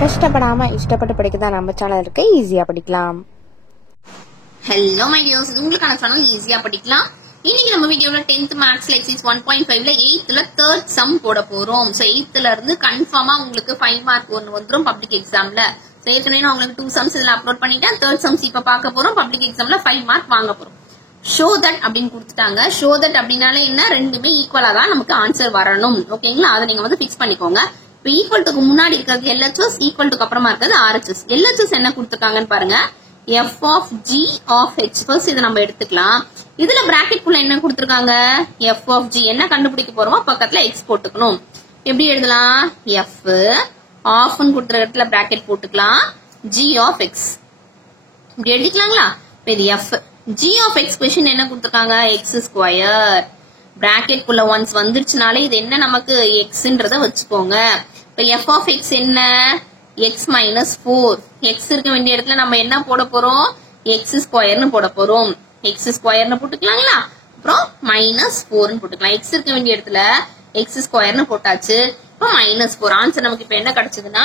கஷ்டப்படாம இஷ்டப்பட்டு படிக்கதான் நம்ம சேனல் இருக்கு, ஈஸியா படிக்கலாம். ஹலோ மை டியர்ஸ், இது உங்களுக்கான சேனல் ஈஸியா படிக்கலாம். இன்னைக்கு நம்ம வீடியோல 10th மேத்ஸ்ல எக்ஸைஸ் 1.5ல 8th தேர்ட் சம் போட போறோம். சோ 8th இருந்து கன்ஃபார்மா உங்களுக்கு 5 மார்க் ஒன்னு வந்துரும் பப்ளிக் எக்ஸாம்ல. சோ ஏற்கனவே நான் உங்களுக்கு 2 சம்ஸ் இதுல அப்லோட் பண்ணிட்டேன். தேர்ட் சம்ஸ் இப்ப பார்க்க போறோம். பப்ளிக் எக்ஸாம்ல 5 மார்க் வாங்க போறோம். ஷோ தட் அப்படின்னு கொடுத்துட்டாங்க. ஷோ தட் அப்படின்னாலே என்ன, ரெண்டுமே ஈக்குவலா தான் நமக்கு ஆன்சர் வரணும். ஓகேங்களா, அதை நீங்க வந்து பிக்ஸ் பண்ணிக்கோங்க. இப்போ ஈக்குவல் டுக்கு முன்னாடி இருக்கிறது LHS, ஈக்குவல் டுக்கு அப்புறமா இருக்கிறது RHS. LHS என்ன கொடுத்துருக்காங்கன்னு பாருங்க, f of g of h. First இதை நம்ம எடுத்துக்கலாம். இதுல பிராக்கெட் குள்ள என்ன கொடுத்துருக்காங்க, f of g. என்ன கண்டுபிடிக்க போறோமோ பக்கத்துல x போட்டுக்கணும். எப்படி எழுதலாம், f of கொடுத்துற இடத்துல பிராக்கெட் போட்டுக்கலாம், g of x இப்படி எழுதிக்கலாங்களா. இது f. g of x question என்ன கொடுத்துருக்காங்க, x ஸ்கொயர். பிராக்கெட் குள்ள ஒன்ஸ் வந்துருச்சுனாலே இது என்ன, நமக்கு xன்றத வச்சுக்கோங்க. இப்ப f of x என்ன, x minus 4. x இருக்க வேண்டிய இடத்துல நம்ம என்ன போட போறோம், x ஸ்கொயர்னு போட போறோம். x ஸ்கொயர்னு போட்டுக்கலாங்களா. அப்புறம் -4 போட்டுக்கலாம். x இருக்க வேண்டிய இடத்துல x ஸ்கொயர்னு போட்டாச்சு. இப்போ -4. ஆன்சர் நமக்கு இப்ப என்ன கிடைச்சதுன்னா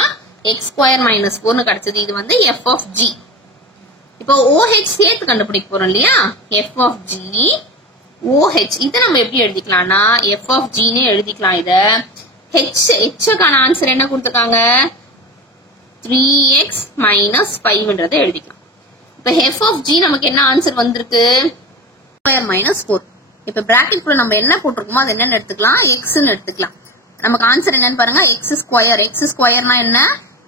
x ஸ்கொயர் -4 கிடைச்சது. இது வந்து f of g. இப்போ OH சேர்த்து கண்டுபிடிக்க போறோம் இல்லையா, f of g OH. இதை நம்ம எப்படி எழுதிக்கலாம்னா f of g ன்னு எழுதிக்கலாம். இத h ஆன்சர் என்ன கொடுத்துருக்காங்க, 3x minus 5ன்றதை எழுதிக்கலாம். இப்ப f of g நமக்கு என்ன ஆன்சர் வந்திருக்கு, ஸ்கொயர் -4. இப்ப பிராக்கெட் குள்ள நம்ம என்ன போட்டிருக்கோமோ அது என்னன்னு எடுத்துக்கலாம், xன்னு எடுத்துக்கலாம். நமக்கு ஆன்சர் என்னன்னு பாருங்க, x ஸ்கொயர். x ஸ்கொயர்னா என்ன,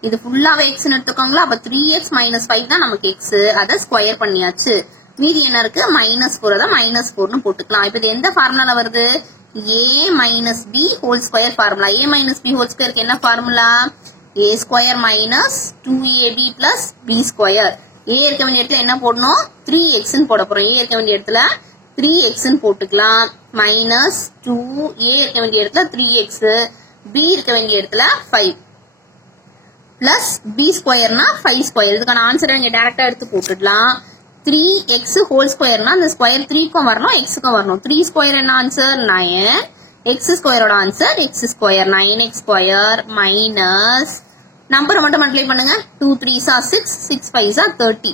இது ஃபுல்லாவே xன்னு எடுத்துக்கோங்களா. அப்ப 3x minus 5 தான் நமக்கு x. அதை ஸ்கொயர் பண்ணியாச்சு. மீதி என்ன இருக்கு, -4. அதை -4ன்னு போட்டுக்கலாம். இப்ப இது எந்த ஃபார்முலால வருது, a minus b whole square formula. a minus b whole ஸ்கொயருக்கு என்ன formula, a square minus 2ab plus b square. a இருக்க வேண்டிய இடத்துல என்ன போடணும், 3xன்னு போட போறோம். a இருக்க வேண்டிய இடத்துல 3xன்னு போட்டுக்கலாம். minus 2a இருக்க வேண்டிய இடத்துல 3x, b இருக்க வேண்டிய இடத்துல 5 பிளஸ் b ஸ்கொயர்னா 5 ஸ்கொயர். இதுக்கான ஆன்சர் இங்க டைரக்டா எடுத்து போட்டுடலாம். 3x ஹோல் ஸ்கொயர்னா அந்த ஸ்கொயர் 3க்கும் வரணும், x-க்கும் வரணும். 3 ஸ்கொயர் என்ன ஆன்சர், 9. x ஸ்கொயரோட answer x square 9x square minus நம்பரை மட்டும் மல்டிப்ளை பண்ணுங்க. 2 3s are 6, 6 5s are 30.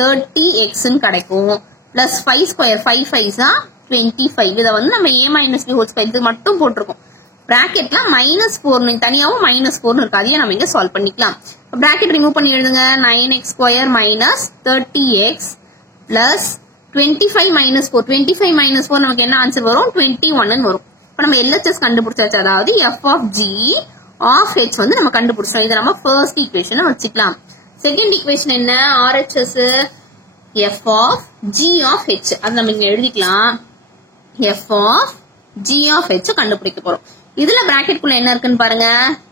30xன்னு கிடைக்கும். Plus 5 square 5 5s are 25. இதை வந்து நம்ம a minus b whole square இது மட்டும் போட்டிருக்கோம். பிராக்கெட்ல -4 தனியாவும் -4 இருக்கு. அதையே நம்ம இங்க சால்வ் பண்ணிக்கலாம். பிராக்கெட் ரிமூவ் பண்ணி எழுதுங்க. 9x square minus 30x plus 25 -4. 25 -4 நமக்கு என்ன ஆன்சர் வரும், 21 வரும். இப்ப நம்ம LHS கண்டுபிடிச்சாச்சு. அதாவது f of g of h வந்து நம்ம கண்டுபிடிச்சோம். இதை நம்ம ஃபர்ஸ்ட் ஈக்குவேஷன் வச்சுக்கலாம். செகண்ட் ஈக்குவேஷன் என்ன, RHS f of g of h. அது நம்ம இங்க எழுதிக்கலாம். f of g of h கண்டுபிடிக்க போறோம். இதுல பிராக்கெட் குள்ள என்ன இருக்குன்னு பாருங்க,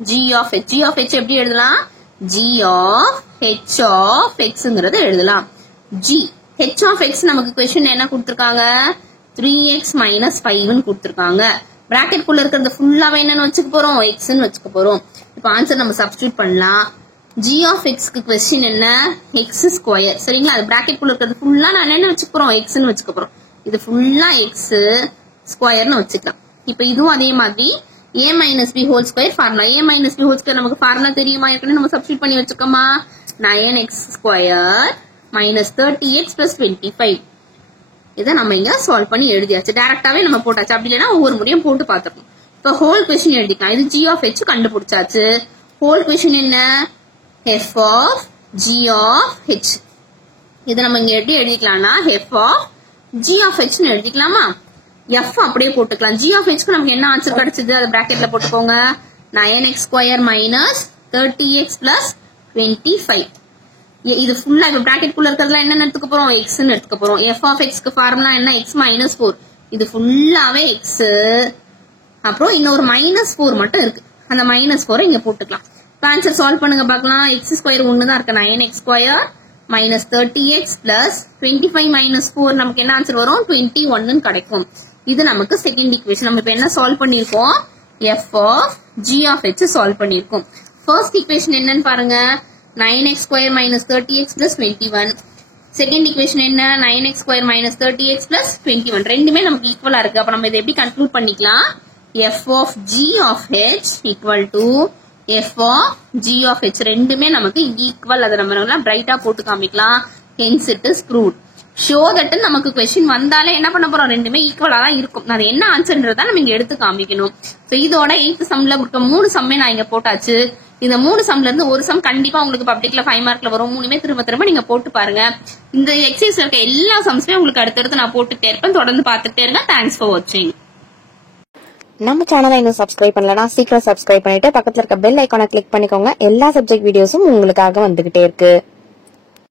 g of h. g of h எப்படி எழுதலாம், g of h of xங்கறத எழுதலாம். g h of x நமக்கு क्वेश्चन என்ன கொடுத்திருக்காங்க, 3x minus 5ன்னு கொடுத்திருக்காங்க. பிராக்கெட் குள்ள இருக்கிறது ஃபுல்லாவே என்னன்னு வச்சுக்க போறோம், xன்னு வச்சுக்க போறோம். இப்போ ஆன்சர் நம்ம சப்ஸ்டிட்யூட் பண்ணலாம். g of x க்கு क्वेश्चन என்ன, x ஸ்கொயர். சரிங்களா, அது பிராக்கெட் குள்ள இருக்கிறது ஃபுல்லா நான் என்ன வச்சுக்க போறோம், xன்னு வச்சுக்க போறோம். இது ஃபுல்லா x ஸ்கொயர்னு வச்சுக்கலாம். இப்போ இதுவும் அதே மாதிரி a minus b whole square formula. a minus b whole square நமக்கு ஃபார்முலா தெரியுமா, ஏற்கனவே நம்ம சப்ஸ்டிட்யூட் பண்ணி வச்சுக்கோமா. 9x square minus 30x plus 25. இதை நம்ம இங்க சால்வ் பண்ணி எழுதியாச்சு. டைரக்டாவே நம்ம போட்டாச்சு. அப்படி இல்லைன்னா ஒவ்வொரு முறையும் போட்டு பார்த்துக்கணும். இப்போ ஹோல் கொஸ்டின் எழுதிக்கலாம். இது g of h கண்டுபிடிச்சாச்சு. ஹோல் கொஸ்டின் என்ன, f of g of h. இதை நம்ம இங்க எப்படி எழுதிக்கலாம்னா f of g of h ன்னு எழுதிக்கலாமா. f அப்படியே போட்டுக்கலாம். g of h க்கு நமக்கு என்ன ஆன்சர் கிடைச்சது, அதை பிராக்கெட்ல போட்டுக்கோங்க. 9x square minus 30x plus 25. இது ஃபுல்லா இப்ப பிராக்கெட் குள்ள இருக்கிறதுல என்ன எடுத்துக்க போறோம், xன்னு எடுத்துக்க போறோம். f of x க்கு ஃபார்முலா என்ன, x minus 4. இது ஃபுல்லாவே x. அப்புறம் இன்னொரு -4 மட்டும் இருக்கு. அந்த -4 இங்க போட்டுக்கலாம். ஆன்சர் சால்வ் பண்ணுங்க பார்க்கலாம். x ஸ்கொயர் 1 தான் இருக்கு. 9x square minus 30x plus 25 minus 4 நமக்கு என்ன ஆன்சர் வரும், 21 கிடைக்கும். இது நமக்கு செகண்ட் ஈக்குவேஷன். நம்ம இப்ப என்ன சால்வ் பண்ணிருக்கோம், f of g of h solve பண்ணிருக்கோம். ஃபர்ஸ்ட் ஈக்குவேஷன் என்னன்னு பாருங்க, 9x square minus 30x plus 21. Second equation என்ன, 9x square minus 30x plus 21. ரெண்டுமே நமக்கு ஈக்குவலா இருக்கு. அப்ப நம்ம இதை எப்படி கன்க்ளூட் பண்ணிக்கலாம், f of g of h equal to F of G of H ரெண்டுமே நமக்கு ஈக்குவல். அதை நம்ம பிரைட்டா போட்டு காமிக்கலாம். Hence it is proved. Show that நமக்கு கொஸ்டின் வந்தாலே என்ன பண்ண போறோம், ரெண்டுமே ஈக்குவலா தான் இருக்கும். அது என்ன ஆன்சர்ன்றதா நம்ம இங்க எடுத்து காமிக்கணும். இதோட 8th சம்ல இருக்க 3 சம்மே நான் இங்க போட்டாச்சு. இந்த 3 சம்ல இருந்து ஒரு சம் கண்டிப்பா உங்களுக்கு பப்ளிக்ல 5 மார்க்ல வரும். 3மே திரும்ப திரும்ப நீங்க போட்டு பாருங்க. இந்த எக்ஸசைஸ்ல இருக்க எல்லா சம்ஸுமே உங்களுக்கு அடுத்தடுத்து நான் போட்டுட்டே இருப்பேன். தொடர்ந்து பார்த்துட்டே இருங்க. தேங்க்ஸ் ஃபார் வாட்சிங். நம்ம சேனலை இன்னும் சப்ஸ்கிரைப் பண்ணலனா சீக்கிரம் சப்ஸ்கிரைப் பண்ணிட்டு பக்கத்துல இருக்க பெல் ஐகானை கிளிக் பண்ணிக்கோங்க. எல்லா சப்ஜெக்ட் வீடியோஸும் உங்களுக்காக வந்துகிட்டே இருக்கு.